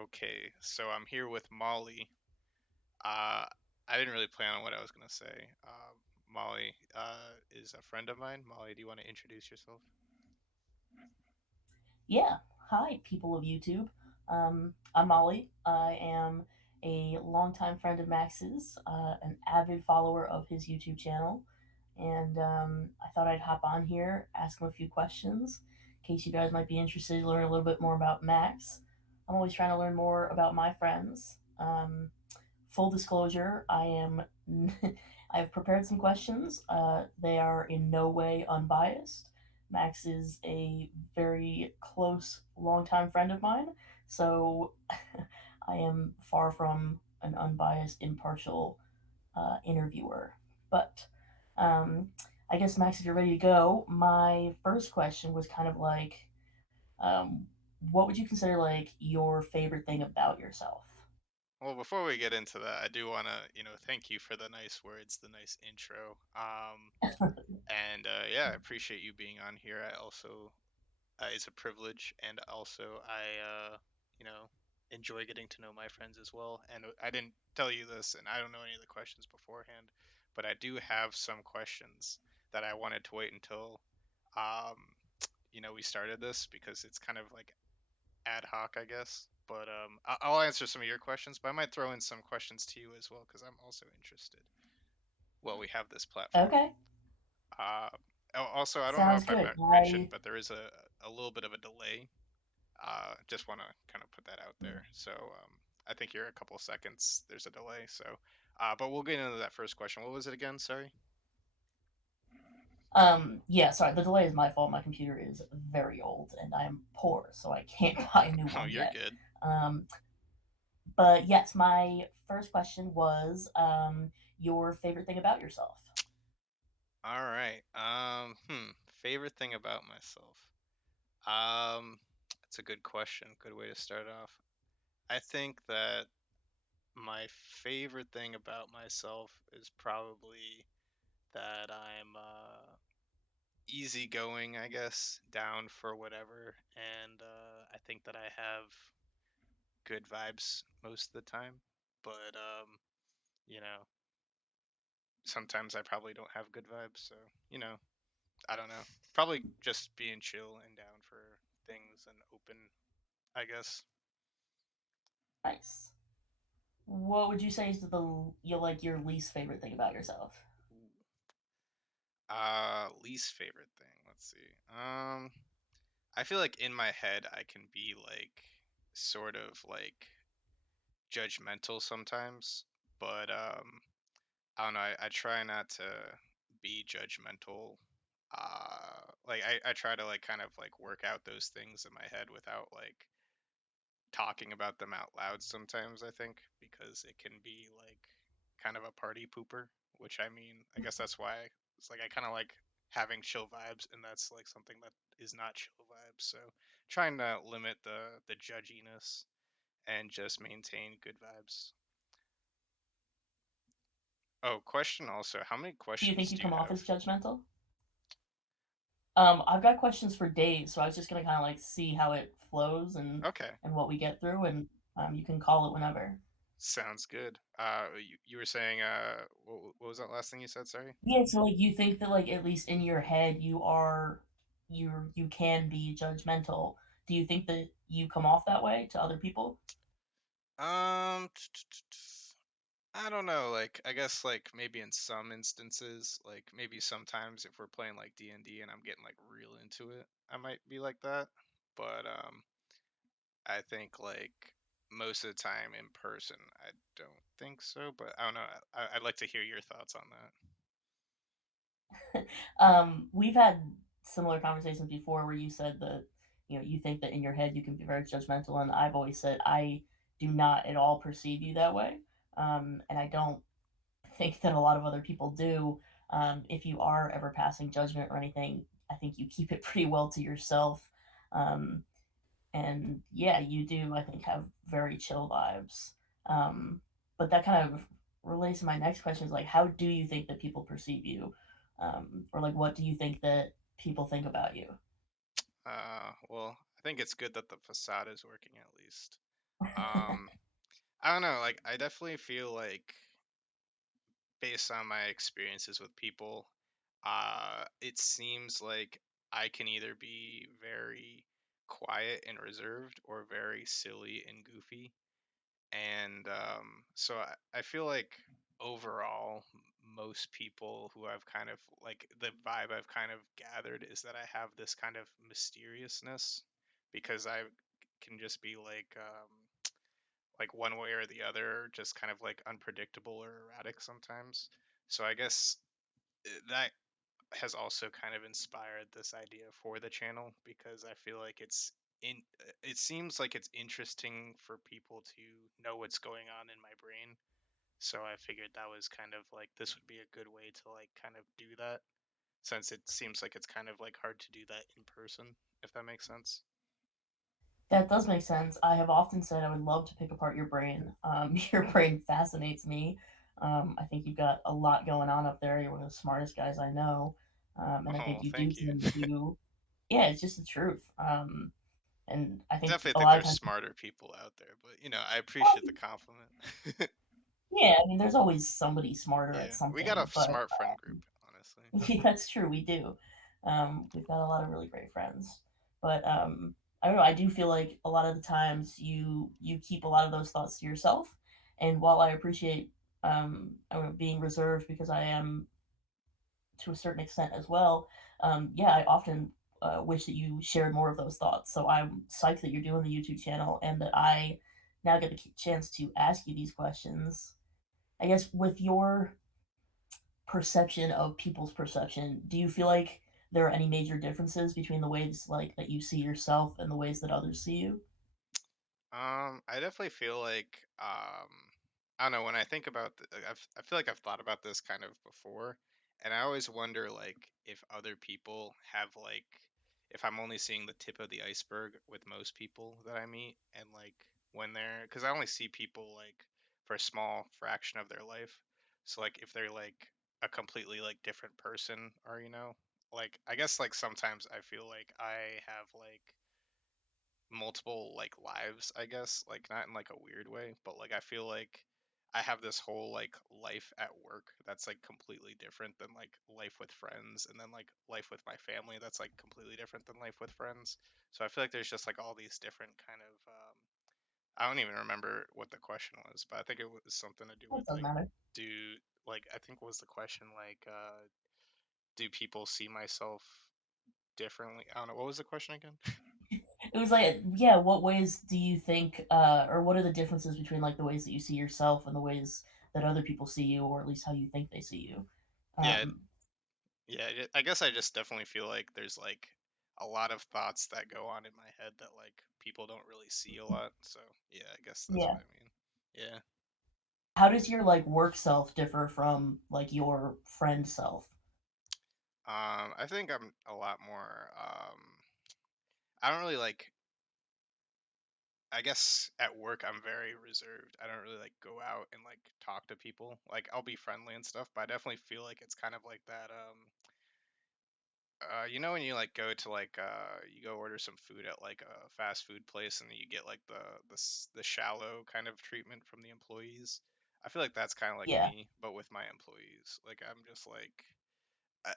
Okay, so I'm here with Molly. Uh, I didn't really plan on what I was gonna say. Molly is a friend of mine. Molly, do you want to introduce yourself? Yeah. Hi, people of YouTube. I'm Molly. I am a longtime friend of Max's, an avid follower of his YouTube channel, and I thought I'd hop on here, ask him a few questions, in case you guys might be interested to learn a little bit more about Max. I'm always trying to learn more about my friends. Full disclosure, I am. I've prepared some questions. They are in no way unbiased. Max is a very close, longtime friend of mine, so I am far from an unbiased, impartial interviewer. But um, I guess, Max, if you're ready to go, my first question was kind of like, um, what would you consider like your favorite thing about yourself? Well, before we get into that, I do want to, thank you for the nice words, the nice intro. And yeah, I appreciate you being on here. I also it's a privilege, and also I you know, enjoy getting to know my friends as well. And I didn't tell you this, and I don't know any of the questions beforehand, but I do have some questions that I wanted to wait until um, we started this because it's kind of like ad hoc, I guess. But I'll answer some of your questions, but I might throw in some questions to you as well because I'm also interested. Well, we have this platform. Okay, Uh, Also, I don't know sounds if I good. mentioned, but there is a little bit of a delay. Just want to kind of put that out there. So I think you're a couple of seconds. There's a delay. So, but we'll get into that first question. What was it again? Sorry. Yeah, sorry, the delay is my fault. My computer is very old and I am poor, so I can't buy a new Oh, one you're yet. good. Um, but yes, my first question was your favorite thing about yourself. All right. Favorite thing about myself. Um, it's a good question. Good way to start off. I think that my favorite thing about myself is probably that I'm easygoing, I guess, down for whatever, and I think that I have good vibes most of the time. But you know, sometimes I probably don't have good vibes, so you know, I don't know. Probably just being chill and down for things and open, I guess. Nice. What would you say is your least favorite thing about yourself? Ooh. Least favorite thing. Let's see. I feel like in my head I can be like sort of like judgmental sometimes, but I don't know. I try not to be judgmental. Like I try to like kind of like work out those things in my head without like talking about them out loud sometimes, I think, because it can be like kind of a party pooper, which I mean, I guess that's why it's like I kind of like having chill vibes, and that's like something that is not chill vibes. So trying to limit the judginess and just maintain good vibes. Oh, question also, how many Do you think questions you do you come off as have? judgmental? I've got questions for days, so I was just gonna kind of like see how it flows Okay, and what we get through, and you can call it whenever. sounds good. You were saying what was that last thing you said? Sorry. Yeah, so like you think that like at least in your head you can be judgmental. Do you think that you come off that way to other people? Um, I don't know. Like, I guess like maybe in some instances, like maybe sometimes if we're playing like D&D and I'm getting like real into it, I might be like that. But I think like most of the time in person, I don't think so. But I don't know. I'd like to hear your thoughts on that. We've had similar conversations before where you said that, you think that in your head you can be very judgmental, and I've always said I do not at all perceive you that way. And I don't think that a lot of other people do. If you are ever passing judgment or anything, I think you keep it pretty well to yourself. Um, and yeah, you do, I think, have very chill vibes. Um, but that kind of relates to my next question is like, how do you think that people perceive you? Or like, what do you think that people think about you? Well, I think it's good that the facade is working at least. Um, I don't know. Like, I definitely feel like, based on my experiences with people, it seems like I can either be very quiet and reserved or very silly and goofy. And so I feel like overall, most people who I've kind of like the vibe I've kind of gathered is that I have this kind of mysteriousness because I can just be like one way or the other, just kind of like unpredictable or erratic sometimes. So I guess that has also kind of inspired this idea for the channel because I feel like in it seems like it's interesting for people to know what's going on in my brain. So I figured that was kind of like this would be a good way to like kind of do that since it seems like it's kind of like hard to do that in person, if that makes sense. That does make sense. I have often said I would love to pick apart your brain. Your brain fascinates me. I think you've got a lot going on up there. You're one of the smartest guys I know. And I think Oh, you do thank you. tend to, yeah, it's just the truth. And I think Definitely a think lot of there's times, smarter people out there, but I well, appreciate the compliment. yeah, I mean, there's always somebody smarter at Yeah, we got something, a but smart friend group, honestly. yeah, that's true. We do. We've got a lot of really great friends, but I don't know. I do feel like a lot of the times you keep a lot of those thoughts to yourself. And while I appreciate I don't know, being reserved because I am to a certain extent as well, yeah, I often wish that you shared more of those thoughts. So I'm psyched that you're doing the YouTube channel and that I now get the chance to ask you these questions. I guess with your perception of people's perception, do you feel like there are any major differences between the ways like that you see yourself and the ways that others see you? I definitely feel like I don't know when I think about I feel like I've thought about this kind of before, and I always wonder like if other people have like if I'm only seeing the tip of the iceberg with most people that I meet, and like when they're because I only see people like for a small fraction of their life, so like if they're like a completely like different person, or like I guess like sometimes I feel like I have like multiple like lives, I guess, like not in like a weird way, but like I feel like I have this whole like life at work that's like completely different than like life with friends, and then like life with my family that's like completely different than life with friends. So I feel like there's just like all these different kind of I don't even remember what the question was, but I think it was something to do It with doesn't like matter. do like I think was the question like do people see myself differently? I don't know, what was the question again? It was like, yeah, what ways do you think, or what are the differences between like the ways that you see yourself and the ways that other people see you, or at least how you think they see you? Yeah, Um, yeah, I guess I just definitely feel like there's like a lot of thoughts that go on in my head that like people don't really see a lot. So yeah, I guess that's what yeah. I mean. Yeah. How does your like work self differ from like your friend self? I think I'm a lot more. I don't really like. I guess at work I'm very reserved. I don't really like go out and like talk to people. Like I'll be friendly and stuff, but I definitely feel like it's kind of like that. When you like go to like you go order some food at like a fast food place and you get like the shallow kind of treatment from the employees. I feel like that's kind of like Yeah, me, but with my employees. Like I'm just like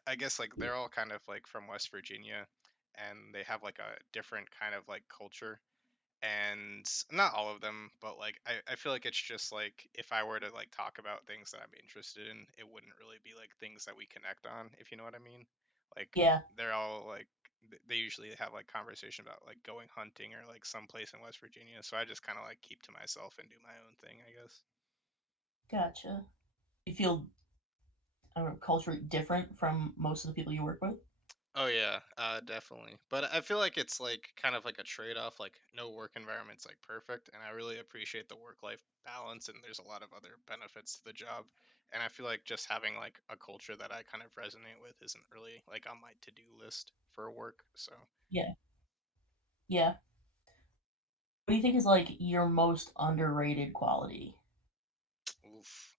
I guess like they're all kind of like from West Virginia, and they have like a different kind of like culture, and not all of them, but like I feel like it's just like if I were to like talk about things that I'm interested in, it wouldn't really be like things that we connect on, if you know what I mean. Like yeah, they're all like they usually have like conversation about like going hunting or like someplace in West Virginia, so I just kind of like keep to myself and do my own thing, I guess. gotcha. You feel I don't know, culturally different from most of the people you work with? Oh yeah, definitely. But I feel like it's like kind of like a trade-off. Like no work environment's like perfect, and I really appreciate the work-life balance. And there's a lot of other benefits to the job. And I feel like just having like a culture that I kind of resonate with isn't really like on my to-do list for work. So, Yeah, yeah. What do you think is like your most underrated quality? oof.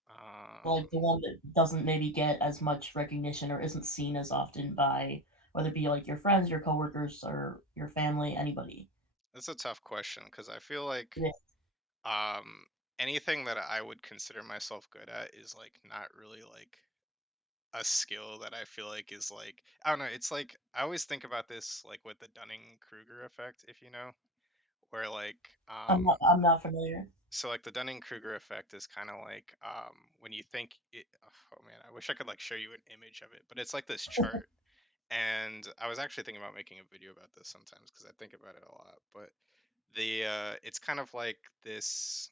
Like the one that doesn't maybe get as much recognition or isn't seen as often by whether it be like your friends, your coworkers, or your family, anybody. That's a tough question because I feel like Yeah. Um, anything that I would consider myself good at is like not really like a skill that I feel like is like I don't know. It's like I always think about this like with the Dunning Kruger effect, if you know, where like I'm not familiar. so like the Dunning Kruger effect is kind of like when you think it, oh man, I wish I could like show you an image of it, but it's like this chart. And I was actually thinking about making a video about this sometimes because I think about it a lot. But the it's kind of like this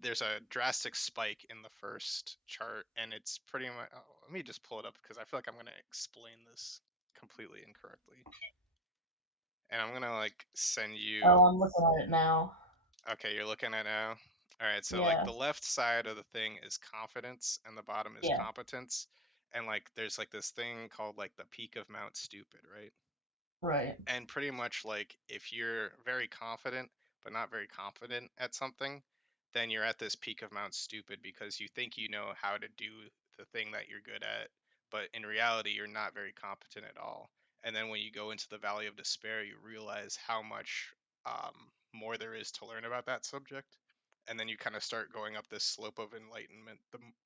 there's a drastic spike in the first chart, and it's pretty much, oh, let me just pull it up because I feel like I'm going to explain this completely incorrectly, and I'm going to like send you. Oh, I'm looking at it now. Okay, you're looking at now. All right, so like Yeah, the left side of the thing is confidence and the bottom is yeah, competence, and like there's like this thing called like the peak of Mount Stupid, right? right. And pretty much like if you're very confident but not very confident at something, then you're at this peak of Mount Stupid because you think you know how to do the thing that you're good at, but in reality you're not very competent at all. And then when you go into the Valley of Despair, you realize how much more there is to learn about that subject. And then you kind of start going up this slope of enlightenment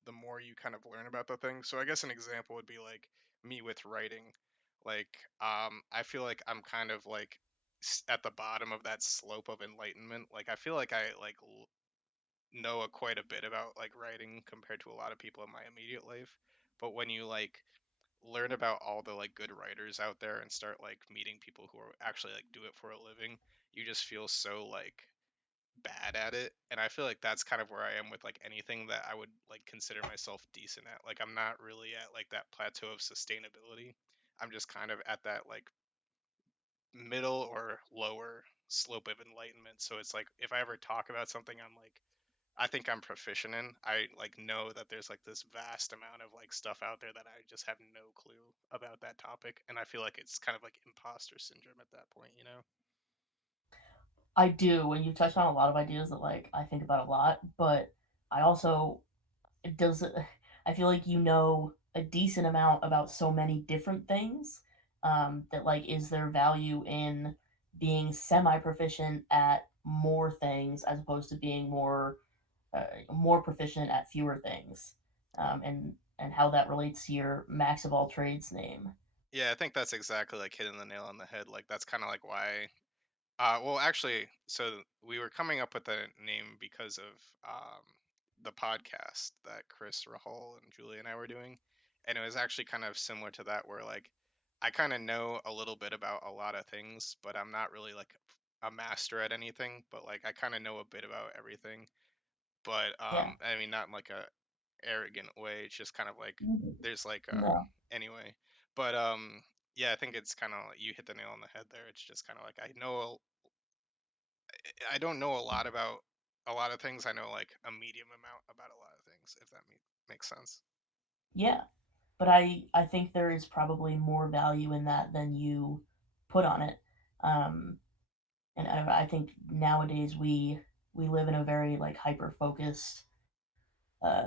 the more you kind of learn about the thing. So I guess an example would be like me with writing. Like, I feel like I'm kind of like at the bottom of that slope of enlightenment. Like, I feel like I like know quite a bit about like writing compared to a lot of people in my immediate life. But when you like learn about all the like good writers out there and start like meeting people who are actually like do it for a living, you just feel so like bad at it. And I feel like that's kind of where I am with like anything that I would like consider myself decent at. Like I'm not really at like that plateau of sustainability. I'm just kind of at that like middle or lower slope of enlightenment. So it's like if I ever talk about something I'm like I think I'm proficient in, I like know that there's like this vast amount of like stuff out there that I just have no clue about that topic, and I feel like it's kind of like imposter syndrome at that point, you know? I do, and you touched on a lot of ideas that like I think about a lot, but I also it does I feel like you know a decent amount about so many different things that like is there value in being semi proficient at more things as opposed to being more proficient at fewer things, and how that relates to your max of all trades name. Yeah, I think that's exactly like hitting the nail on the head. Like that's kind of like why. Well, actually, so we were coming up with the name because of the podcast that Chris Rahul and Julie and I were doing, and it was actually kind of similar to that, where like I kind of know a little bit about a lot of things, but I'm not really like a master at anything. But like I kind of know a bit about everything. But Yeah. I mean, not in like a arrogant way. It's just kind of like Mhm. there's like No. anyway. But yeah, I think it's kind of you hit the nail on the head there. It's just kind of like I don't know a lot about a lot of things. I know like a medium amount about a lot of things, if that makes sense. Yeah. But I think there is probably more value in that than you put on it. Um, and I think nowadays we live in a very like hyper focused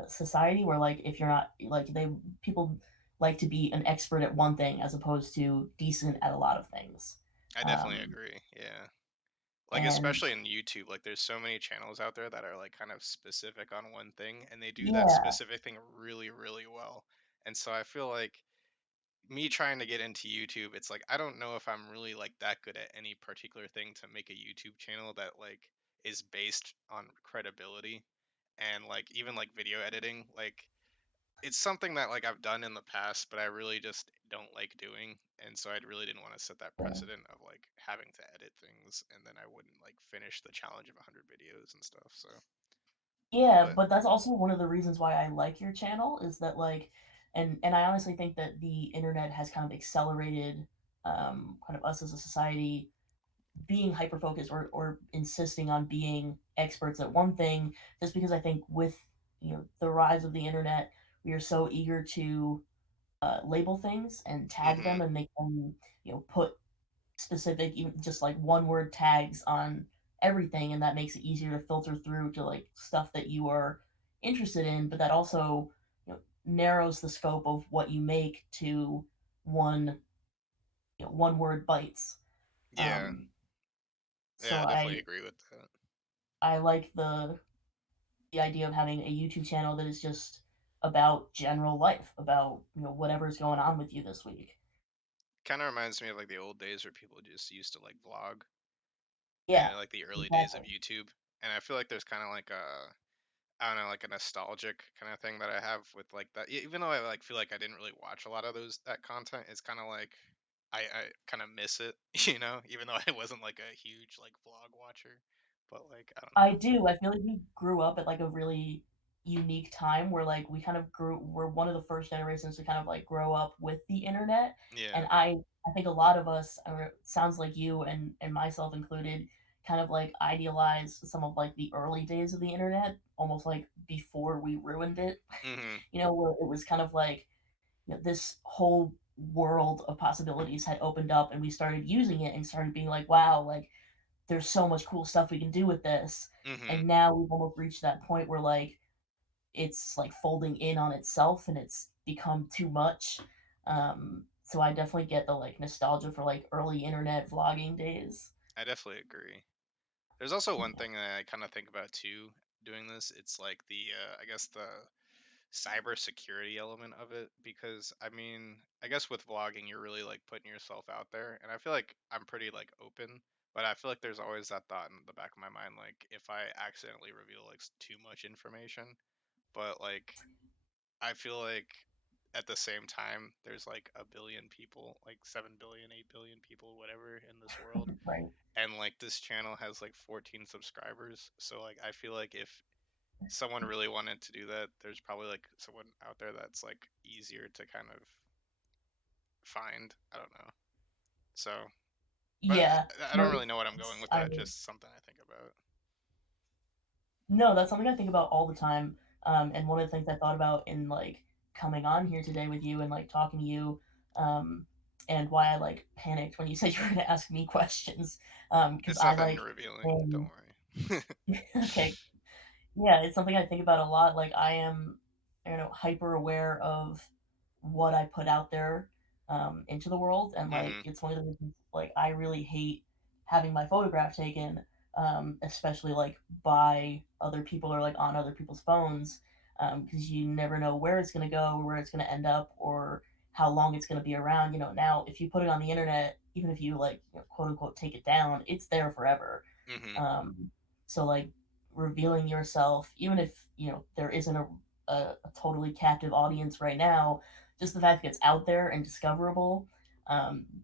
society where like if you're not like they people like to be an expert at one thing as opposed to decent at a lot of things. I definitely Um, agree. Yeah. Like and especially in YouTube, like there's so many channels out there that are like kind of specific on one thing and they do that yeah, specific thing really, really well. And so I feel like me trying to get into YouTube, it's like I don't know if I'm really like that good at any particular thing to make a YouTube channel that like is based on credibility and like even like video editing. Like it's something that like I've done in the past, but I really just don't like doing. And so I really didn't want to set that precedent of like having to edit things and then I wouldn't like finish the challenge of 100 videos and stuff. So, yeah, but but that's also one of the reasons why I like your channel is that like and I honestly think that the internet has kind of accelerated kind of us as a society being hyper focused or insisting on being experts at one thing just because I think with the rise of the internet we are so eager to label things and tag mhm. them and make them put specific even just like one word tags on everything and that makes it easier to filter through to like stuff that you are interested in but that also narrows the scope of what you make to one one word bites. Yeah. um, Yeah, so I definitely I agree with that. I like the idea of having a YouTube channel that is just about general life, about whatever's going on with you this week. Kind of reminds me of like the old days where people just used to like vlog, Yeah, and like the early days of exactly. YouTube. And I feel like there's kind of like a, I don't know, like a nostalgic kind of thing that I have with like that. Even though I like feel like I didn't really watch a lot of those that content, it's kind of like I kind of miss it, even though I wasn't like a huge like vlog watcher. But like I don't I know. do. I feel like we grew up at like a really unique time where like we're one of the first generations to kind of like grow up with the internet. And Yeah. I think a lot of us, or sounds like you and myself included, kind of like idealize some of like the early days of the internet, almost like before we ruined it. Mhm. Where it was kind of like this whole world of possibilities had opened up and we started using it and started being like, wow, like there's so much cool stuff we can do with this. Mhm. And now we've almost reached that point where like it's like folding in on itself and it's become too much. So I definitely get the like nostalgia for like early internet vlogging days. I definitely agree. There's also one Yeah. thing that I kind of think about too doing this. It's like the I guess the cybersecurity element of it, because I mean, I guess with vlogging you're really like putting yourself out there, and I feel like I'm pretty like open, but I feel like there's always that thought in the back of my mind, like if I accidentally reveal like too much information. But like I feel like at the same time there's like a billion people, like 7 billion, 8 billion people, whatever, in this world, Right. and like this channel has like 14 subscribers, so like I feel like if someone really wanted to do that, there's probably like someone out there that's like easier to kind of find. I don't know. So, but Yeah. I don't No, really know what I'm going it's with I that. Just something I think about. No, that's something I think about all the time. And one of the things I thought about in like coming on here today with you and like talking to you, and why I like panicked when you said you were going to ask me questions, because It's I nothing like revealing. Don't am worry. okay. Yeah, it's something I think about a lot. Like I am, hyper aware of what I put out there into the world, and like Mhm. it's one of the reasons like I really hate having my photograph taken, especially like by other people or like on other people's phones, because you never know where it's gonna go or where it's gonna end up or how long it's gonna be around. Now if you put it on the internet, even if you like quote unquote take it down, it's there forever. Mhm. Um, so like revealing yourself, even if there isn't a totally captive audience right now, just the fact that it's out there and discoverable,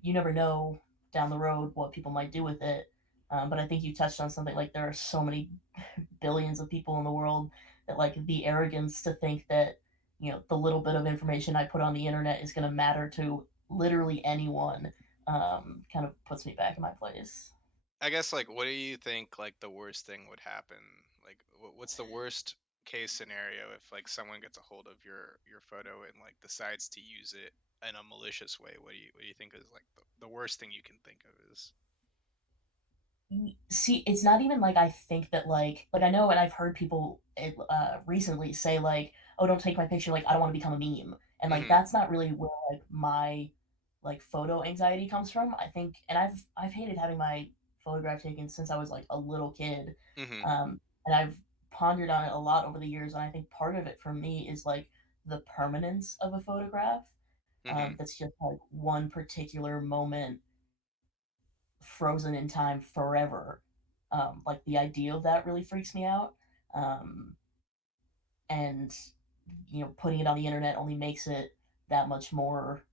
you never know down the road what people might do with it. But I think you touched on something like there are so many billions of people in the world that like the arrogance to think that the little bit of information I put on the internet is going to matter to literally anyone kind of puts me back in my place. I guess like what do you think like the worst thing would happen? Like what's the worst case scenario if like someone gets a hold of your photo and like decides to use it in a malicious way? What do you think is like the worst thing you can think of is? See, it's not even like I think that like I know and I've heard people recently say like, "Oh, don't take my picture. Like, I don't want to become a meme." And like Mhm. that's not really where like my like photo anxiety comes from. I think, and I've hated having my photograph taken since I was like a little kid, Mhm. and I've pondered on it a lot over the years. And I think part of it for me is like the permanence of a photograph. Mhm. That's just like one particular moment frozen in time forever. Like the idea of that really freaks me out. Um, and putting it on the internet only makes it that much more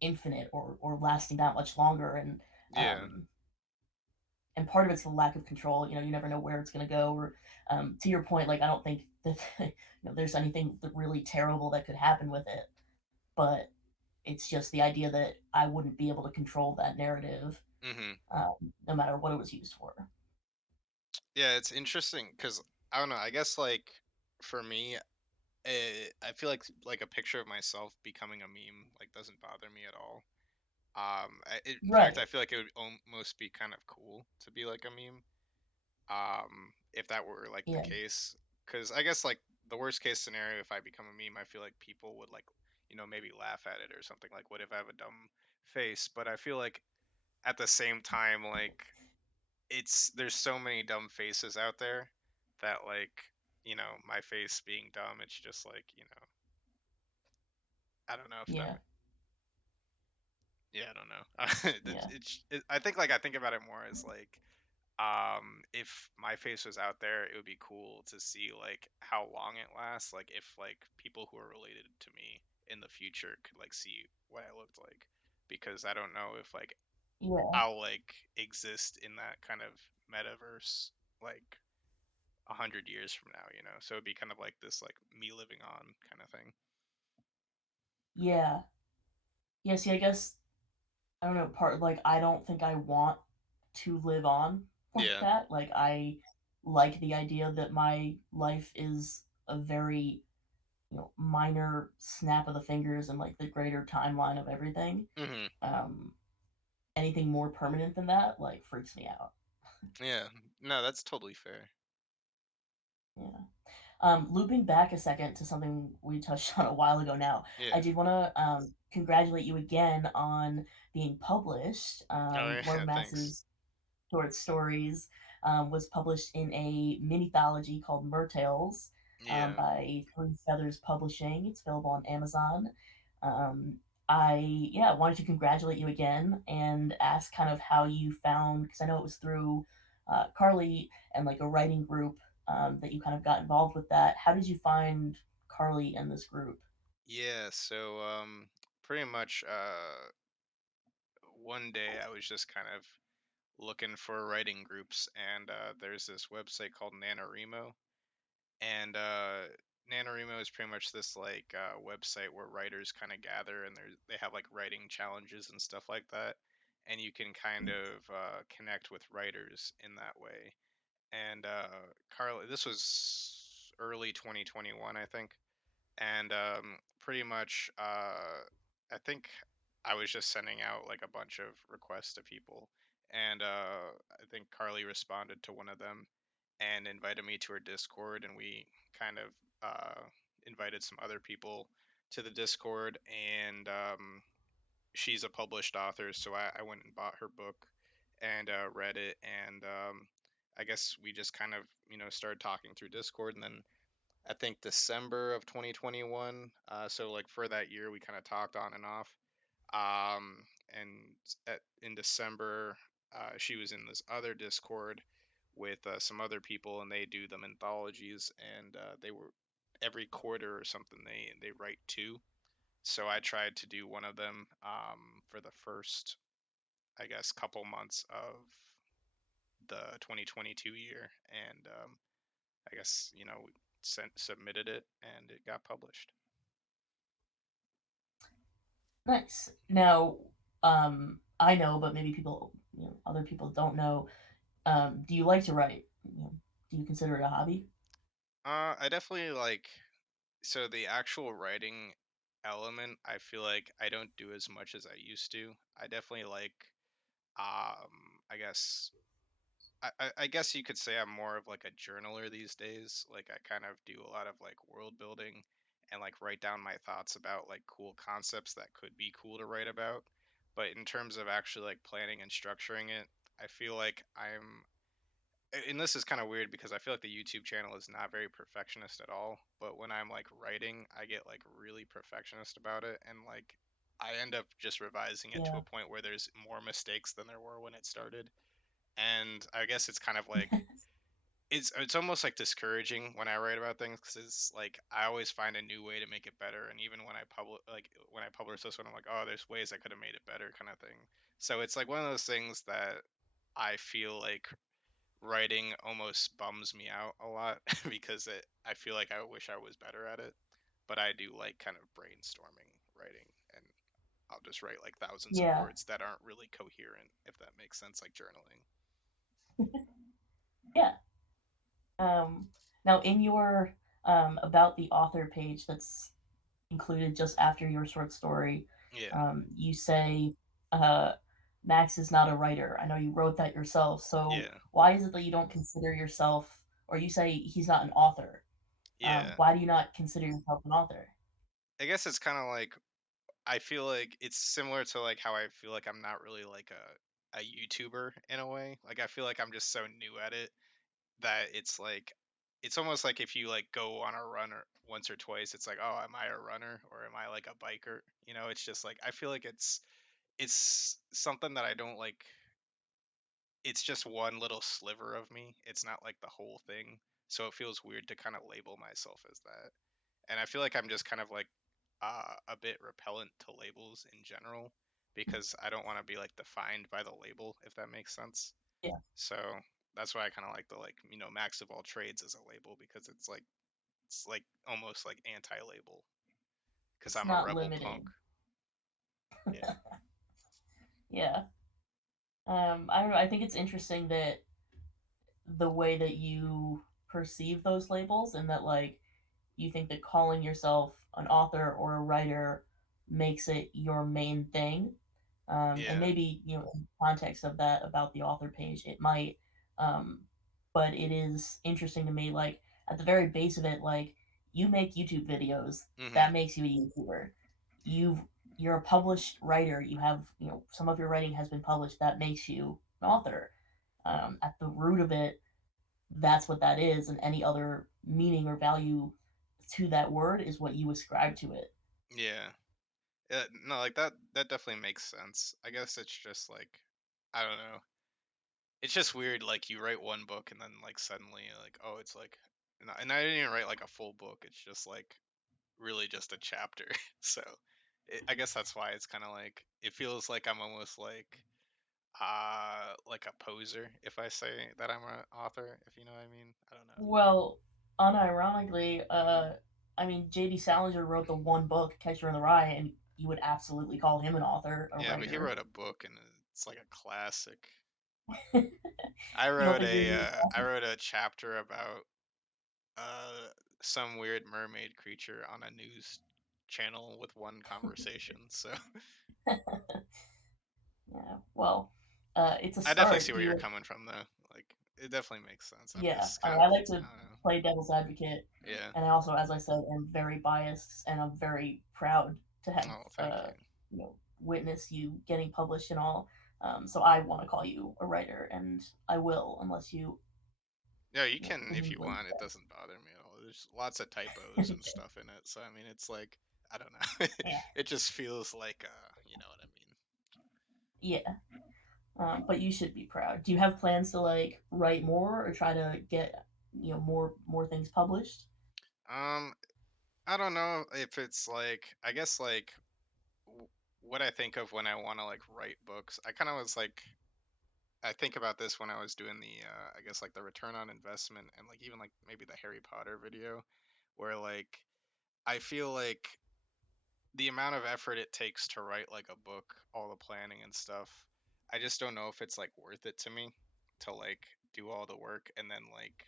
infinite or lasting that much longer. Yeah. Um, and part of it's the lack of control. You never know where it's going to go. Or to your point, like I don't think that there's anything that really terrible that could happen with it. But it's just the idea that I wouldn't be able to control that narrative, Mhm. no matter what it was used for. Yeah, it's interesting because I don't know. I guess like for me, I feel like a picture of myself becoming a meme like doesn't bother me at all. In fact, I Right. feel like it would almost be kind of cool to be like a meme. If that were like the Yeah. case, because I guess like the worst case scenario, if I become a meme, I feel like people would like maybe laugh at it or something. Like, what if I have a dumb face? But I feel like at the same time, like it's there's so many dumb faces out there that like, my face being dumb, it's just like, I don't know if that Yeah, yeah, I don't know. yeah, I think like I think about it more as like, if my face was out there, it would be cool to see like how long it lasts, like if like people who are related to me in the future could like see what I looked like, because I don't know if like yeah, I'll like exist in that kind of metaverse like 100 years from now, so it'd be kind of like this like me living on kind of thing. yeah. Yeah, see, I guess I don't know, part like I don't think I want to live on like Yeah. that. Like I like the idea that my life is a very, minor snap of the fingers and like the greater timeline of everything. Hmm. Um Anything more permanent than that like freaks me out. Yeah, no, that's totally fair. Yeah. Looping back a second to something we touched on a while ago now, I Yeah. did want to congratulate you again on being published. Oh One of yeah. Thanks. Max's short stories was published in a mini anthology called Mertales Yeah. by Three Feathers Publishing. It's available on Amazon. Um, I wanted to congratulate you again and ask kind of how you found, because I know it was through Carly and like a writing group that you kind of got involved with that. How did you find Carly and this group? Yeah, so pretty much one day I was just kind of looking for writing groups, and there's this website called NaNoWriMo, and NaNoWriMo is pretty much this like website where writers kind of gather, and they have like writing challenges and stuff like that, and you can kind of connect with writers in that way. And Carly, this was early 2021, I think, and pretty much I think I was just sending out like a bunch of requests to people, and I think Carly responded to one of them and invited me to her Discord, and we kind of invited some other people to the Discord, and she's a published author, so I went and bought her book and read it, and I guess we just kind of started talking through Discord, and then I think December of 2021. So like for that year, we kind of talked on and off. And in December, she was in this other Discord with some other people, and they do them anthologies, and they were every quarter or something. They write two. So I tried to do one of them for the first, I guess, couple months of the 2022 year, and I guess submitted it, and it got published. Nice. Now, I know, but maybe people, other people don't know. Do you like to write? Do you consider it a hobby? I definitely like so the actual writing element. I feel like I don't do as much as I used to. I definitely like I guess I guess you could say I'm more of like a journaler these days. Like I kind of do a lot of like world building and like write down my thoughts about like cool concepts that could be cool to write about. But in terms of actually like planning and structuring it, I feel like and this is kind of weird because I feel like the YouTube channel is not very perfectionist at all. But when I'm like writing, I get like really perfectionist about it, and like I end up just revising it to Yeah. a point where there's more mistakes than there were when it started. And I guess it's kind of like it's almost like discouraging when I write about things because it's like I always find a new way to make it better, and even when I publish this one, I'm like, oh, there's ways I could have made it better, kind of thing. So it's like one of those things that I feel like writing almost bums me out a lot because I feel like I wish I was better at it, but I do like kind of brainstorming writing, and I'll just write like thousands of Yeah. words that aren't really coherent, if that makes sense, like journaling. Yeah. Um, Now, in your about the author page that's included just after your short story, Yeah, you say uh, Max is not a writer. I know you wrote that yourself. So yeah, why is it that you don't consider yourself, or you say he's not an author? yeah. Why do you not consider yourself an author? I guess it's kind of like I feel like it's similar to like how I feel like I'm not really like a YouTuber in a way. Like I feel like I'm just so new at it that it's like it's almost like if you like go on a run or once or twice, it's like, oh, am I a runner or am I like a biker? You know, it's just like I feel like it's something that I don't like. It's just one little sliver of me. It's not like the whole thing. So it feels weird to kind of label myself as that. And I feel like I'm just kind of like a bit repellent to labels in general because I don't want to be like defined by the label, if that makes sense. Yeah, So that's why I kind of like the like max of all trades as a label because it's like almost like anti-label because it's I'm a not rebel punk. limiting. Yeah. Yeah. I don't know. I think it's interesting that the way that you perceive those labels, and that like you think that calling yourself an author or a writer makes it your main thing. And Yeah. maybe, in context of that, about the author page, it might. Um, but it is interesting to me, like, at the very base of it, like, you make YouTube videos, Mhm. that makes you a YouTuber. You've, you're a published writer, you have, some of your writing has been published, that makes you an author. At the root of it, that's what that is, and any other meaning or value to that word is what you ascribe to it. Yeah. No, like that definitely makes sense. I guess it's just like I don't know. It's just weird like you write one book and then like suddenly like oh it's like and I didn't even write like a full book. It's just like really just a chapter. So I guess that's why it's kind of like it feels like I'm almost like a poser if I say that I'm an author, if you know what I mean. I don't know. Well, unironically, I mean, J.D. Salinger wrote the one book, Catcher in the Rye, and you would absolutely call him an author, a Yeah, but he writer. wrote a book and it's like a classic. You don't think he would be I a wrote a chapter about uh some weird mermaid creature on a news channel with one conversation. So Yeah. Well, it's a I definitely start. see Do where you're you? coming from though. Like it definitely makes sense. I'm Yeah. just I kind mean, of I like to I don't know. play devil's advocate, Yeah. and I also, as I said, am very biased, and I'm very proud to have, Oh, thank you. witnessed you getting published and all. So I want to call you a writer, and I will, unless you, Yeah, you can if you vehemently. want. It doesn't bother me at all. There's lots of typos and stuff in it. So I mean, it's like I don't know. Yeah. It just feels like you know what I mean. Yeah. But you should be proud. Do you have plans to like write more or try to get, more things published? Um, I don't know if it's like I guess like w- what I think of when I want to like write books. I kind of was like I think about this when I was doing the I guess like the return on investment and like even like maybe the Harry Potter video where like I feel like the amount of effort it takes to write like a book, all the planning and stuff, I just don't know if it's like worth it to me to like do all the work and then like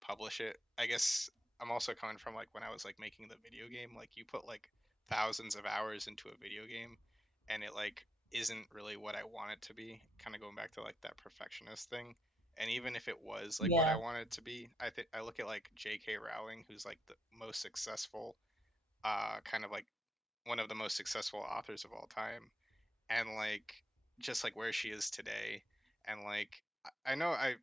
publish it. I guess I'm also coming from like when I was like making the video game, like you put like thousands of hours into a video game and it like isn't really what I want it to be, kind of going back to like that perfectionist thing. And even if it was like what I Yeah. wanted it to be, I think I look at like J.K. Rowling, who's like the most successful, kind of like one of the most successful authors of all time, and like just like where she is today, and like I know I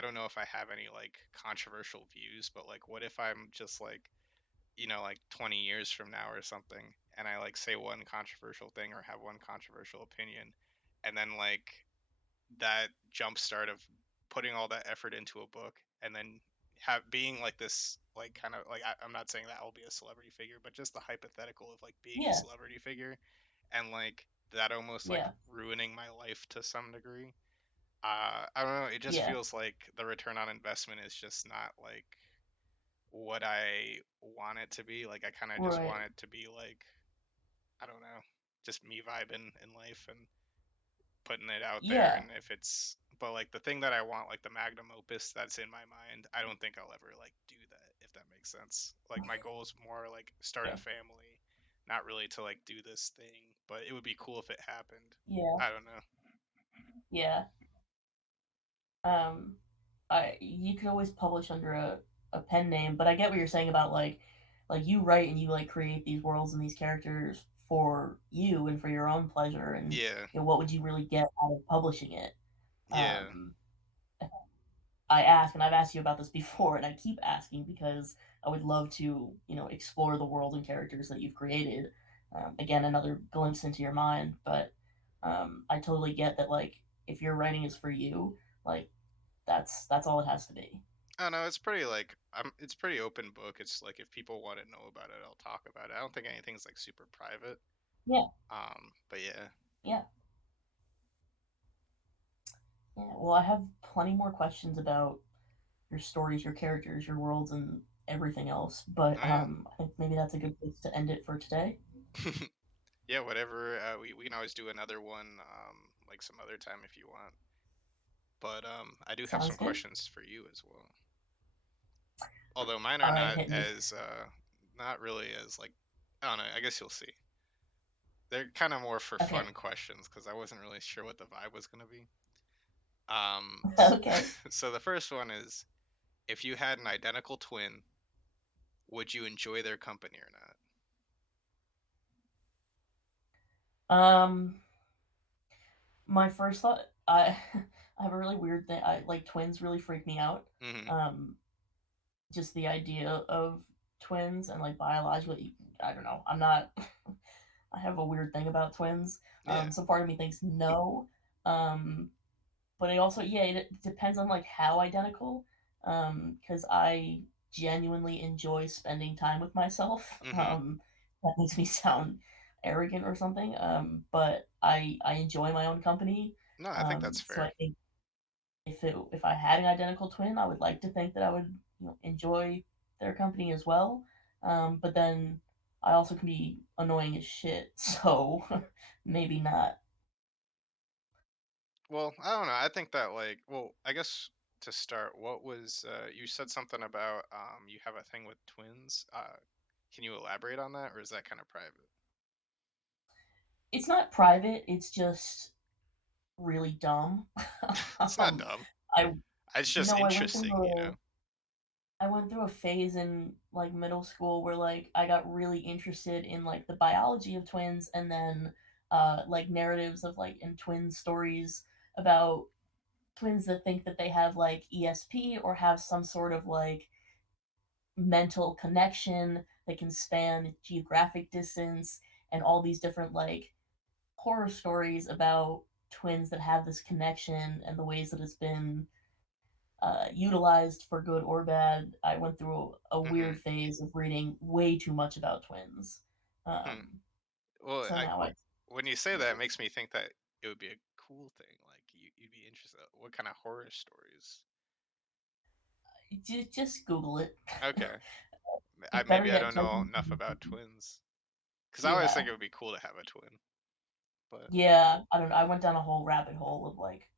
don't know if I have any like controversial views, but like what if I'm just like like 20 years from now or something, and I like say one controversial thing or have one controversial opinion, and then like that jump start of putting all that effort into a book and then have being like this like kind of like I'm not saying that I'll be a celebrity figure, but just the hypothetical of like being a Yeah. celebrity figure and like that almost like Yeah. ruining my life to some degree. I don't know, it just Yeah. feels like the return on investment is just not like what I want it to be. Like I kind of just Right. want it to be like I don't know, just me vibing in life and putting it out there. Yeah. And if it's but like the thing that I want, like the magnum opus that's in my mind, I don't think I'll ever like do that, if that makes sense. Like my goal is more like start a Okay. family, not really to like do this thing, but it would be cool if it happened. Yeah. I don't know. Yeah. Um, you could always publish under a pen name, but I get what you're saying about like you write and you like create these worlds and these characters for you and for your own pleasure, and Yeah. what would you really get out of publishing it? Yeah. Um, I ask, and I've asked you about this before, and I keep asking because I would love to, explore the world and characters that you've created. Again, another glimpse into your mind, but I totally get that. Like, if your writing is for you, like that's all it has to be. I don't know. It's pretty like it's pretty open book. It's like if people want to know about it, I'll talk about it. I don't think anything's like super private. Yeah, But yeah. yeah, yeah. Well, I have plenty more questions about your stories, your characters, your worlds, and everything else. But Oh yeah. I think maybe that's a good place to end it for today. Yeah. Whatever. We can always do another one like some other time if you want. But I do have some Sounds good. questions for you as well. Although mine are All right, not hit me. as not really as like I don't know. I guess you'll see. They're kind of more for Okay. fun questions because I wasn't really sure what the vibe was gonna be. Okay. So the first one is if you had an identical twin, would you enjoy their company or not? Um, my first thought, I I have a really weird thing. I like twins really freak me out. Hmm. Um, just the idea of twins and like biologically, I don't know. I'm not. I have a weird thing about twins. Yeah. So part of me thinks no. Um, but it also, yeah, it depends on like how identical. Because I genuinely enjoy spending time with myself. Hmm. That makes me sound arrogant or something. But I enjoy my own company. No, I think that's So I fair. think if I had an identical twin, I would like to think that I would enjoy their company as well. But then I also can be annoying as shit, so maybe not. Well, I don't know. I think that like, well, I guess to start, what was you said something about you have a thing with twins. Can you elaborate on that, or is that kind of private? It's not private. It's just really dumb. It's not um, dumb. I It's just no, interesting, you know. I went through a phase in like middle school where like I got really interested in like the biology of twins, and then like narratives of like in twin stories about twins that think that they have like ESP or have some sort of like mental connection that can span geographic distance, and all these different like horror stories about twins that have this connection and the ways that it's been utilized for good or bad. I went through a weird Hmm. phase of reading way too much about twins. Hmm. Um, Well, so now I, when you say that, yeah, it makes me think that it would be a cool thing. Like you'd be interested. What kind of horror stories? just Google it. Okay. Better Maybe I yet, don't type know in. enough about twins because I always think Yeah, it would be cool to have a twin. But yeah. I don't know. I went down a whole rabbit hole of like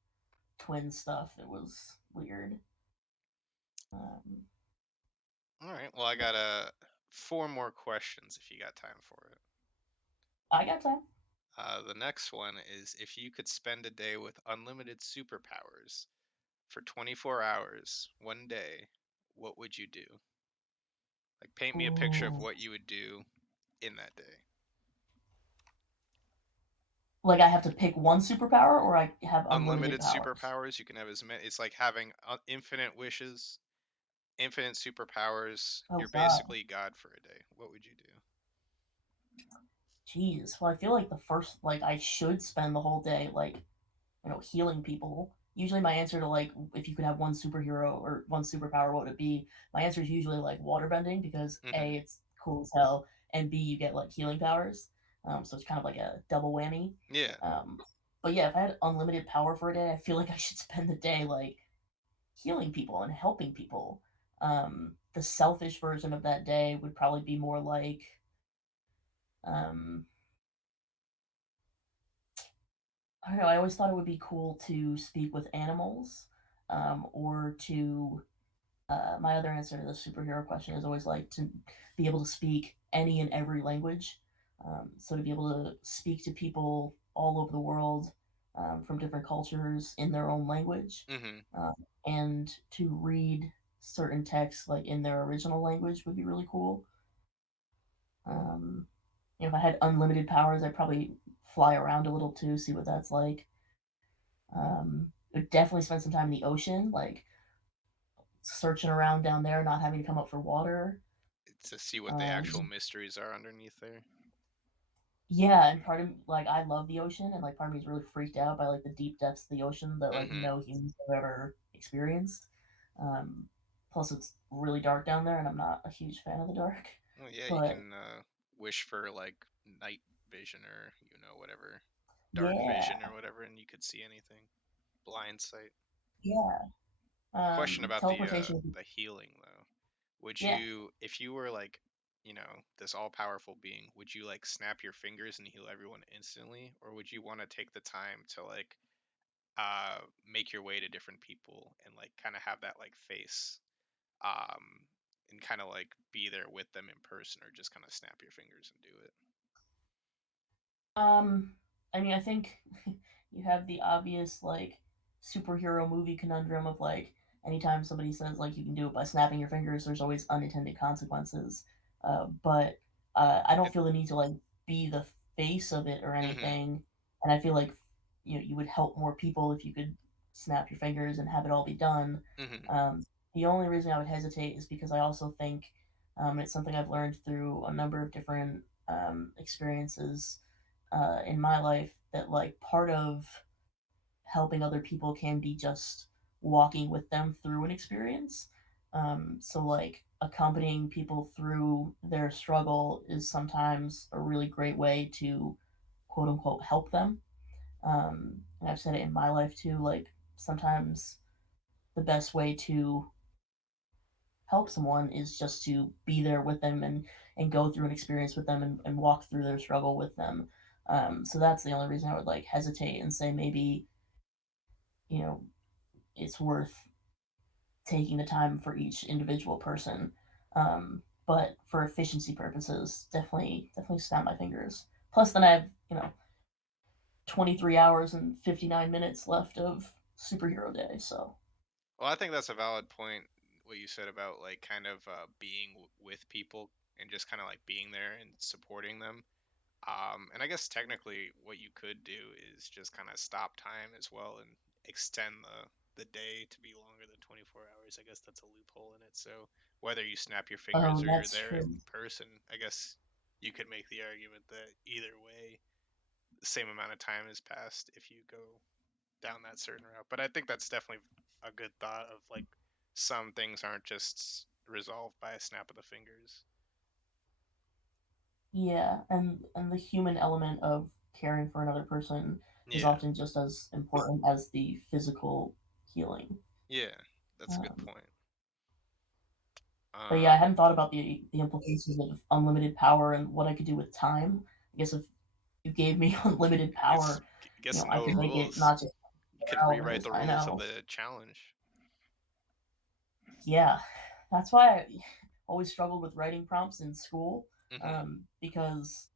twin stuff. It was weird. Um, all right. Well, I got four more questions if you got time for it. I got time. The next one is if you could spend a day with unlimited superpowers for 24 hours, one day, what would you do? Like, paint me a picture of Ooh. what you would do in that day. Like I have to pick one superpower, or I have unlimited Unlimited powers. superpowers, you can have as many. It's like having infinite wishes, infinite superpowers. Oh You're God. basically God for a day. What would you do? Jeez. Well, I feel like the first, like, I should spend the whole day, like, healing people. Usually, my answer to, like, if you could have one superhero or one superpower, what would it be? My answer is usually, like, waterbending because Hmm. A, it's cool as hell, and B, you get, like, healing powers. So it's kind of like a double whammy. Yeah. Um, but yeah, if I had unlimited power for a day, I feel like I should spend the day, like, healing people and helping people. The selfish version of that day would probably be more like, um, I don't know. I always thought it would be cool to speak with animals, or to. My other answer to the superhero question is always like to be able to speak any and every language. So to be able to speak to people all over the world, from different cultures in their own language, Hmm. um, and to read certain texts like in their original language would be really cool. Um, if I had unlimited powers, I'd probably fly around a little too, see what that's like. Would definitely spend some time in the ocean, like searching around down there, not having to come up for water. To see what the actual Um, mysteries are underneath there. yeah, and part of like I love the ocean, and like part of me is really freaked out by like the deep depths of the ocean that like Mm-hmm. no humans have ever experienced. Um, Plus, it's really dark down there, and I'm not a huge fan of the dark. Well, yeah, you But can wish for like night vision or whatever, dark vision yeah, or whatever, and you could see anything. Blind sight. yeah. Question about Teleportation. the healing though. Would Yeah. you, if you were like, this all powerful being, would you like snap your fingers and heal everyone instantly, or would you want to take the time to like make your way to different people and like kind of have that like face um and kind of like be there with them in person, or just kind of snap your fingers and do it? Um, I mean, I think you have the obvious like superhero movie conundrum of like anytime somebody says like you can do it by snapping your fingers, there's always unintended consequences. But I don't And feel the need to like be the face of it or mm-hmm, anything, and I feel like you would help more people if you could snap your fingers and have it all be done. mm-hmm, Um, the only reason I would hesitate is because I also think it's something I've learned through a number of different experiences in my life that like part of helping other people can be just walking with them through an experience. So like accompanying people through their struggle is sometimes a really great way to quote unquote help them. And I've said it in my life too. Like sometimes the best way to help someone is just to be there with them and go through an experience with them and walk through their struggle with them. So that's the only reason I would like hesitate and say maybe you know it's worth taking the time for each individual person. But for efficiency purposes, definitely snap my fingers. Plus, then I have 23 hours and 59 minutes left of superhero day. So well, I think that's a valid point, what you said about like kind of being with people and just kind of like being there and supporting them. And I guess technically what you could do is just kind of stop time as well and extend the day to be longer than 24 hours. I guess that's a loophole in it. So whether you snap your fingers or you're that's there in true. person, I guess you could make the argument that either way, the same amount of time has passed if you go down that certain route. But I think that's definitely a good thought of like some things aren't just resolved by a snap of the fingers. Yeah, and the human element of caring for another person is Yeah. often just as important as the physical healing. Yeah. That's a good Um, point. but yeah, I Um, hadn't thought about the implications of unlimited power and what I could do with time. I guess if you gave me unlimited Guess power, guess I no could make it rules. not just You can rewrite hours. the I rules of know. the challenge. Yeah, that's why I always struggled with writing prompts in school Hmm. because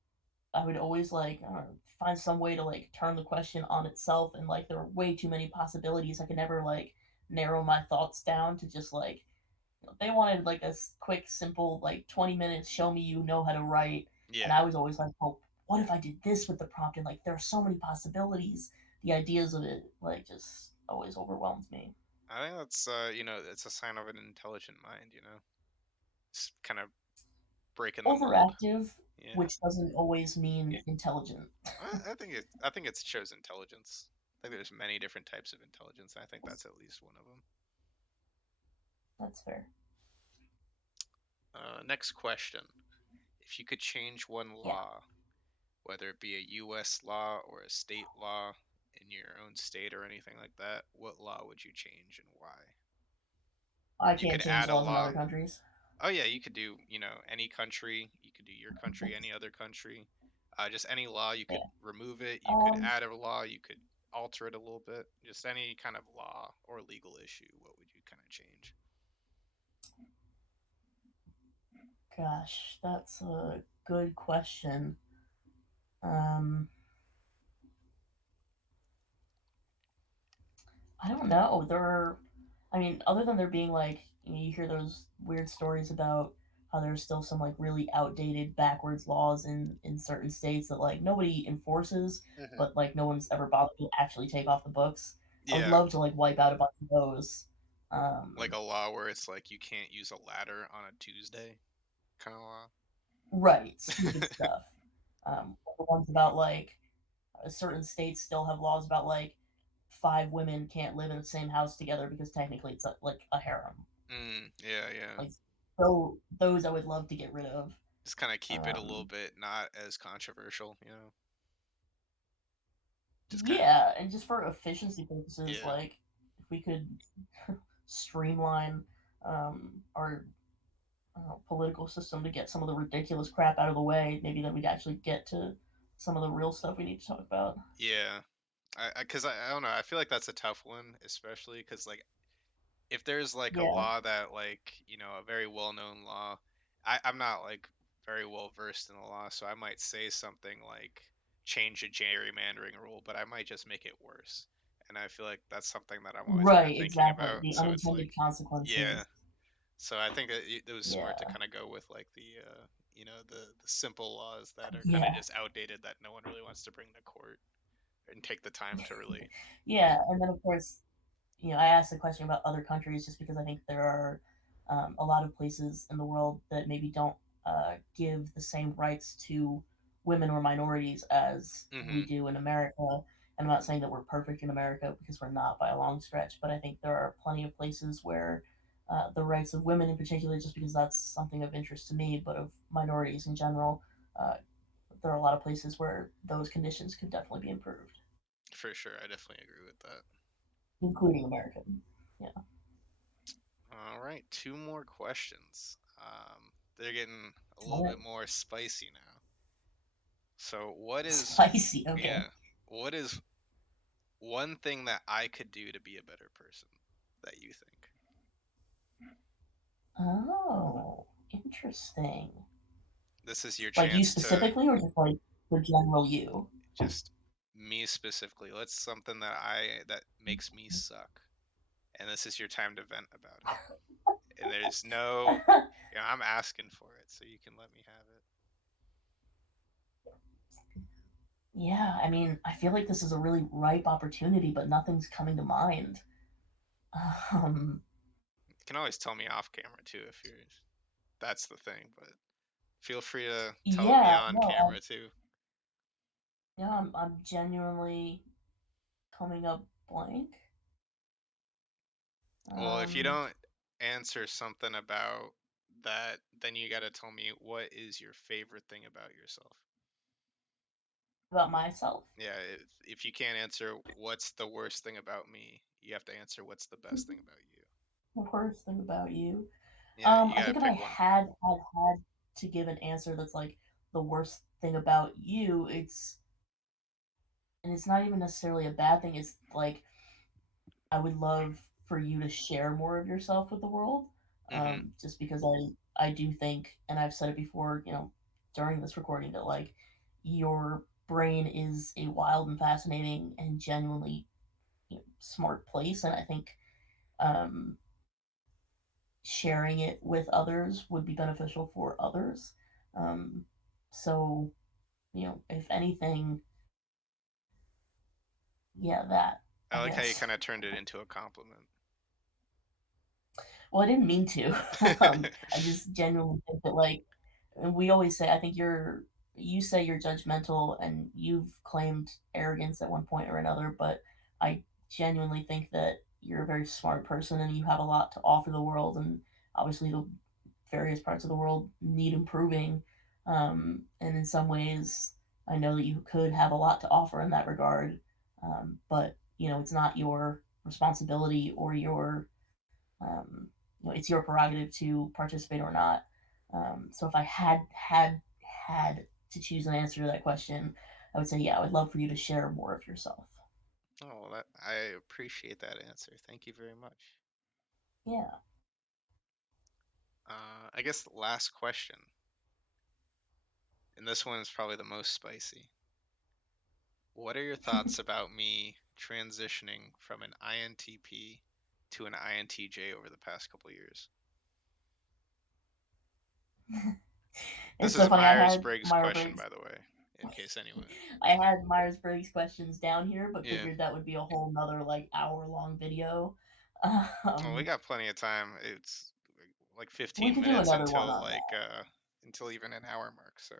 I would always like I don't know, find some way to like turn the question on itself, and like there were way too many possibilities. I could never like narrow my thoughts down to just like they wanted like a quick, simple like 20 minutes. Show me you know how to write, and Yeah, I was always like, well, what if I did this with the prompt? And like there are so many possibilities. The ideas of it like just always overwhelmed me. I think that's it's a sign of an intelligent mind. It's kind of breaking the mold. Overactive, Yeah, which doesn't always mean intelligent. I think it shows intelligence. I think there's many different types of intelligence. And I think that's at least one of them. That's fair. Next question: if you could change one Yeah, law, whether it be a U.S. law or a state law in your own state or anything like that, what law would you change and why? I You can't could change add a laws in law. other countries. Oh yeah, you could do, any country. You could do your country, any other country. Just any law. You could Yeah. remove it. You could Um. add a law. You could alter it a little bit. Just any kind of law or legal issue. What would you kind of change? Gosh, that's a good question. Um. I don't know. I mean, other than there being like you hear those weird stories about how there's still some like really outdated backwards laws in certain states that like nobody enforces, Hmm. but like no one's ever bothered to actually take off the books. I would Yeah, love to like wipe out a bunch of those. like Um, a law where it's like you can't use a ladder on a Tuesday kind of law. right, stupid stuff. The ones about like certain states still have laws about like five women can't live in the same house together because technically it's like a harem. Yeah, yeah. Like, so those I would love to get rid of. Just kind of keep it a little Um, bit not as controversial, you know. Just kind of, yeah, and just for efficiency purposes, yeah, like if we could streamline our political system to get some of the ridiculous crap out of the way, maybe then we'd actually get to some of the real stuff we need to talk about. yeah. I don't know. I feel like that's a tough one, especially because like if there's like a Yeah, law that like a very well-known law, I'm not like very well versed in the law, so I might say something like change a gerrymandering rule, but I might just make it worse. And I feel like that's something that I'm always kind of right, thinking exactly. about. The So it's like, unintended consequences. yeah. So I think that it was smart to Yeah, kind of go with like the simple laws that are kind of yeah, just outdated that no one really wants to bring to court and take the time to really. yeah. And then of course, I asked the question about other countries just because I think there are a lot of places in the world that maybe don't give the same rights to women or minorities as we Hmm. do in America. And I'm not saying that we're perfect in America because we're not by a long stretch, but I think there are plenty of places where the rights of women, in particular, just because that's something of interest to me, but of minorities in general, uh, there are a lot of places where those conditions could definitely be improved, For sure, I definitely agree with that. including America. Yeah. All right, two more questions. They're getting a All little right. bit more spicy now. So, what is, Spicy. Okay. yeah, what is one thing that I could do to be a better person that you think? Oh, interesting. This is your Like you chance to specifically, or just like the general you? just me specifically. What's something that makes me suck? And this is your time to vent about it. And there's no, I'm asking for it, so you can let me have it. Yeah, I mean, I feel like this is a really ripe opportunity, but nothing's coming to mind. Um, You can always tell me off camera too if you're. That's the thing, but feel free to tell me yeah, on no, camera too. I'm genuinely coming up blank. Well, if you Um, don't answer something about that, then you got to tell me what is your favorite thing about yourself. about myself. Yeah, if you can't answer what's the worst thing about me, you have to answer what's the best thing about you. The worst thing about you. Yeah, you I got to think if I pick one. had to give an answer that's like the worst thing about you, it's not even necessarily a bad thing. It's like I would love for you to share more of yourself with the world. Mhm. Just because I do think, and I've said it before, during this recording, that like your brain is a wild and fascinating and genuinely smart place, and I think um, sharing it with others would be beneficial for others. Um, so if anything, yeah, that I I like how you guess. kind of turned it into a compliment. Well, I didn't mean to. I just genuinely think that, like, and we always say, I think you say you're judgmental and you've claimed arrogance at one point or another, but I genuinely think that you're a very smart person and you have a lot to offer the world. And obviously, the various parts of the world need improving. And in some ways, I know that you could have a lot to offer in that regard. But, it's not your responsibility or your it's your prerogative to participate or not. So if I had to choose an answer to that question, I would say, yeah, I would love for you to share more of yourself. Oh, that I appreciate that answer. Thank you very much. Yeah. I guess the last question, and this one is probably the most spicy. What are your thoughts about me transitioning from an INTP to an INTJ over the past couple years? This It's is so a funny. I Myers had Briggs Myers question, Briggs. by the way, in case anyone. I had Myers Briggs questions down here, but Yeah. figured that would be a whole nother like hour long video. Well, we Um, got plenty of time. It's like we 15 could do minutes another one on that. until even an hour mark. So,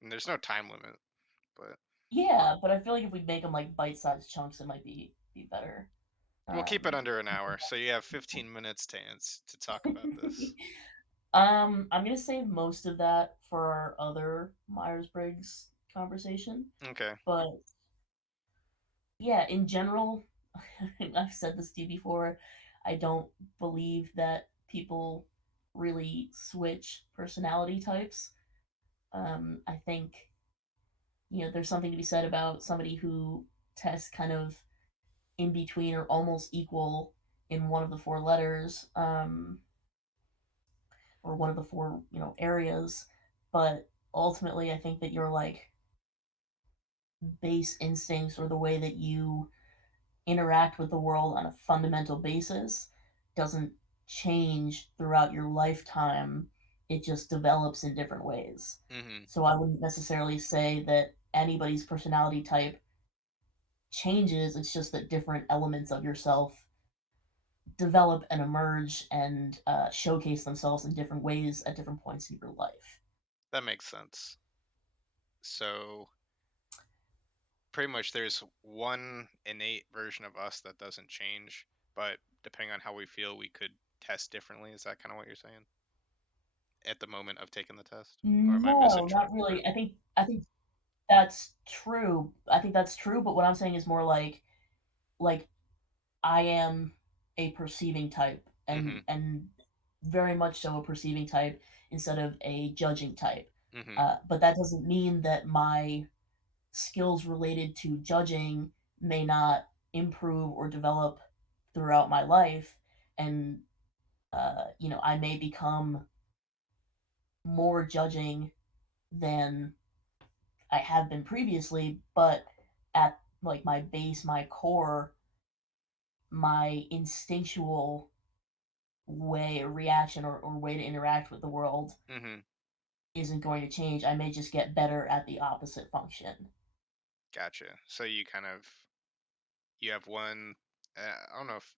and there's no time limit, but Yeah, but I feel like if we make them like bite-sized chunks, it might be better. we'll keep it Um, under an hour. So you have 15 minutes to talk about this. I'm gonna save most of that for our other Myers Briggs conversation, Okay. but yeah, in general, I've said this to you before. I don't believe that people really switch personality types. I think there's something to be said about somebody who tests kind of in between or almost equal in one of the four letters, or one of the four areas, but ultimately, I think that your like base instincts or the way that you interact with the world on a fundamental basis doesn't change throughout your lifetime. It just develops in different ways. Mhm. So I wouldn't necessarily say that anybody's personality type changes. It's just that different elements of yourself develop and emerge and showcase themselves in different ways at different points in your life. That makes sense. So pretty much there's one innate version of us that doesn't change, but depending on how we feel, we could test differently. Is that kind of what you're saying at the moment of taking the test? Or am I No, not misinterpreting? really. I think that's true. I think that's true, but what I'm saying is more like I am a perceiving type Mhm. and very much so a perceiving type instead of a judging type. Mhm. But that doesn't mean that my skills related to judging may not improve or develop throughout my life, and I may become more judging than I have been previously, but at like my base, my core, my instinctual way or reaction or way to interact with the world Mhm. isn't going to change. I may just get better at the opposite function. Gotcha. So you have one. I don't know if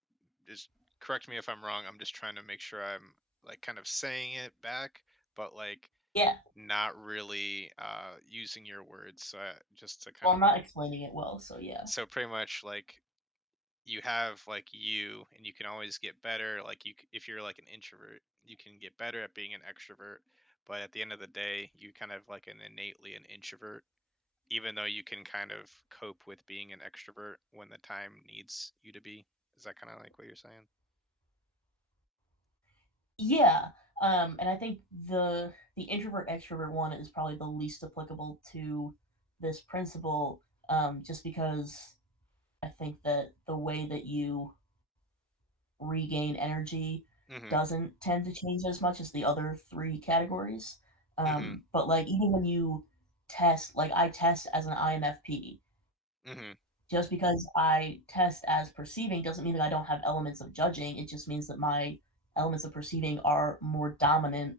just correct me if I'm wrong. I'm just trying to make sure I'm like kind of saying it back, but like Yeah. not really using your words. So just to kind Well, I'm of not explaining it well, so yeah. so pretty much like you have like you and you can always get better like if you're like an introvert you can get better at being an extrovert, but at the end of the day you kind of like an innately an introvert even though you can kind of cope with being an extrovert when the time needs you to be. Is that kind of like what you're saying? Yeah. And I think the introvert extrovert one is probably the least applicable to this principle, just because I think that the way that you regain energy Mhm. doesn't tend to change as much as the other three categories. Mhm. But like even when you test, like I test as an INFP, Mhm. just because I test as perceiving doesn't mean that I don't have elements of judging. It just means that my elements of perceiving are more dominant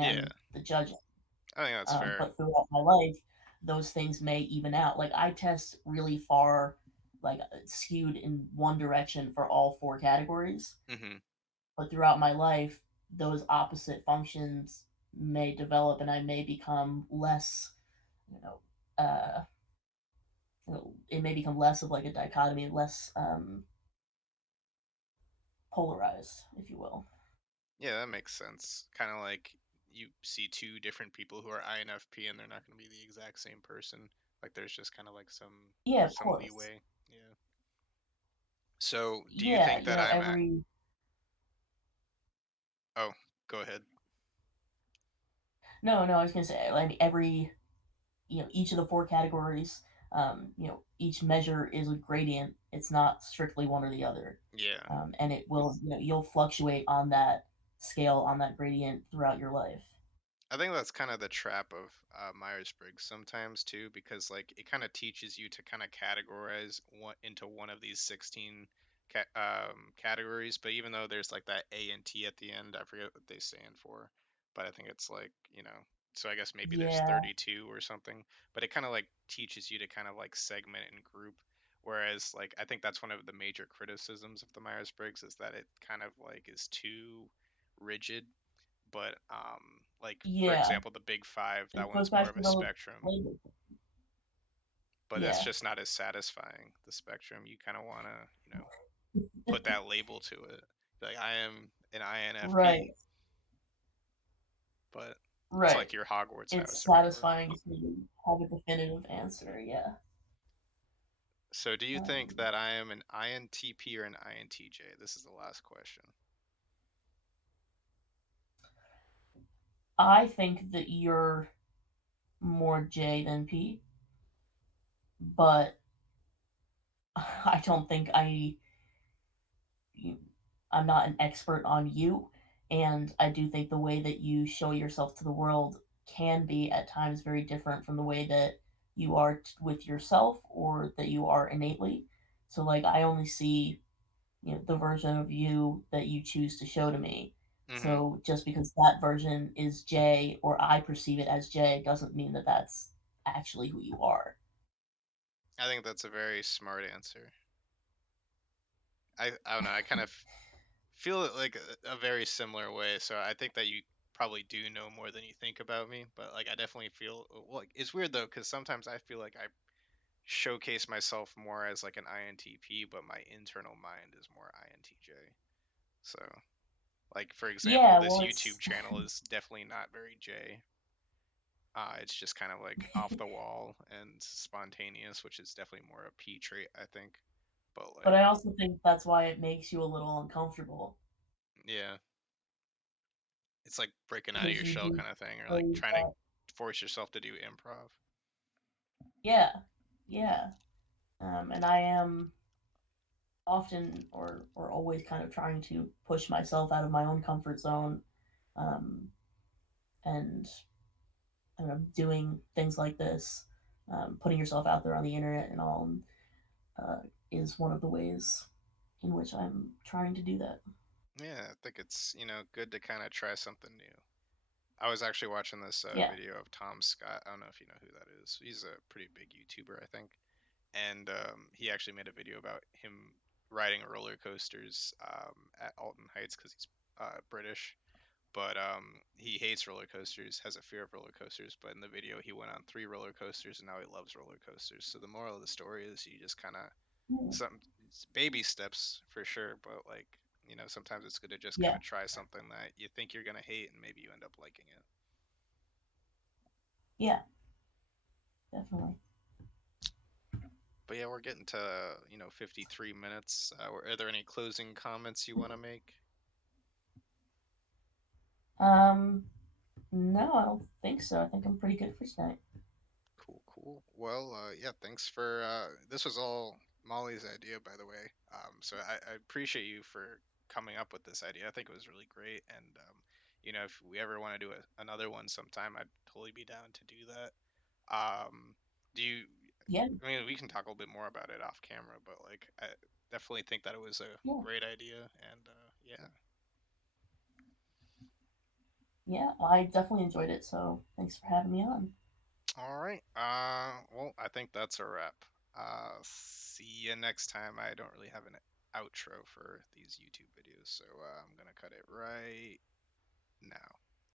Yeah, than the judging. I think that's fair. But throughout my life, those things may even out. Like I test really far, like skewed in one direction for all four categories. Mhm. But throughout my life, those opposite functions may develop, and I may become less, you know, uh, it may become less of like a dichotomy, less polarized, if you will. Yeah, that makes sense. Kind of like you see two different people who are INFP and they're not going to be the exact same person. Like there's just kind of like Yeah, of some course. leeway. Yeah. So, do you Yeah, think that every oh, go ahead. no, no, I was gonna say, I mean, every each of the four categories, each measure is a gradient. It's not strictly one or the other, Yeah. and it will, you'll fluctuate on that scale, on that gradient throughout your life. I think that's kind of the trap of Myers-Briggs sometimes too, because like it kind of teaches you to kind of categorize one into one of these 16 categories, but even though there's like that A and T at the end, I forget what they stand for, but I think it's like, so I guess maybe there's Yeah, 32 or something, but it kind of like teaches you to kind of like segment and group. Whereas, like, I think that's one of the major criticisms of the Myers-Briggs is that it kind of like is too rigid. But like for yeah. example, the Big Five, that It goes one's more back of to a the spectrum, label. but that's Yeah, just not as satisfying. The spectrum, you kind of want to, put that label to it. Like I am an INFP, right, but it's right. like your Hogwarts It's house or whatever. satisfying to have a definitive answer. Yeah. So do you think Um, that I am an INTP or an INTJ? This is the last question. I think that you're more J than P, but I don't think you, I'm not an expert on you, and I do think the way that you show yourself to the world can be at times very different from the way that you are with yourself or that you are innately. So like I only see the version of you that you choose to show to me. Hmm. So just because that version is J or I perceive it as J doesn't mean that that's actually who you are. I think that's a very smart answer. I don't know. I kind of feel it like a very similar way. So I think that you probably do know more than you think about me, but like I definitely feel well, like it's weird though because sometimes I feel like I showcase myself more as like an INTP, but my internal mind is more INTJ. So like for example, Yeah, this well, YouTube it's channel is definitely not very J. It's just kind of like off the wall and spontaneous, which is definitely more a P trait, I think. But but like, I also think that's why it makes you a little uncomfortable yeah, it's like breaking out of because your you shell do kind of thing, or like play trying that. to force yourself to do improv. Yeah, yeah. And I am often or always kind of trying to push myself out of my own comfort zone, um, and doing things like this, putting yourself out there on the internet and all, uh, is one of the ways in which I'm trying to do that. Yeah, I think it's good to kind of try something new. I was actually watching this Yeah. video of Tom Scott. I don't know if you know who that is. He's a pretty big YouTuber, I think. And he actually made a video about him riding roller coasters at Alton Heights because he's British. But he hates roller coasters, has a fear of roller coasters. But in the video, he went on 3 roller coasters, and now he loves roller coasters. So the moral of the story is you just kind of some it's baby steps for sure, but like sometimes it's good to just kind Yeah. of try something that you think you're gonna hate, and maybe you end up liking it. Yeah. Definitely. But yeah, we're getting to 53 minutes. Are there any closing comments you want to make? Um. No, I don't think so. I think I'm pretty good for tonight. Cool, cool. Well, yeah, thanks for this was all Molly's idea, by the way. So I appreciate you for coming up with this idea. I think it was really great, and if we ever want to do another one sometime, I'd totally be down to do that. Do you? Yeah. I mean, we can talk a little bit more about it off camera, but like, I definitely think that it was a Yeah. great idea, and yeah. Yeah. I definitely enjoyed it. So thanks for having me on. All right. Well, I think that's a wrap. See you next time. I don't really have an outro for these YouTube videos, so I'm gonna cut it right now.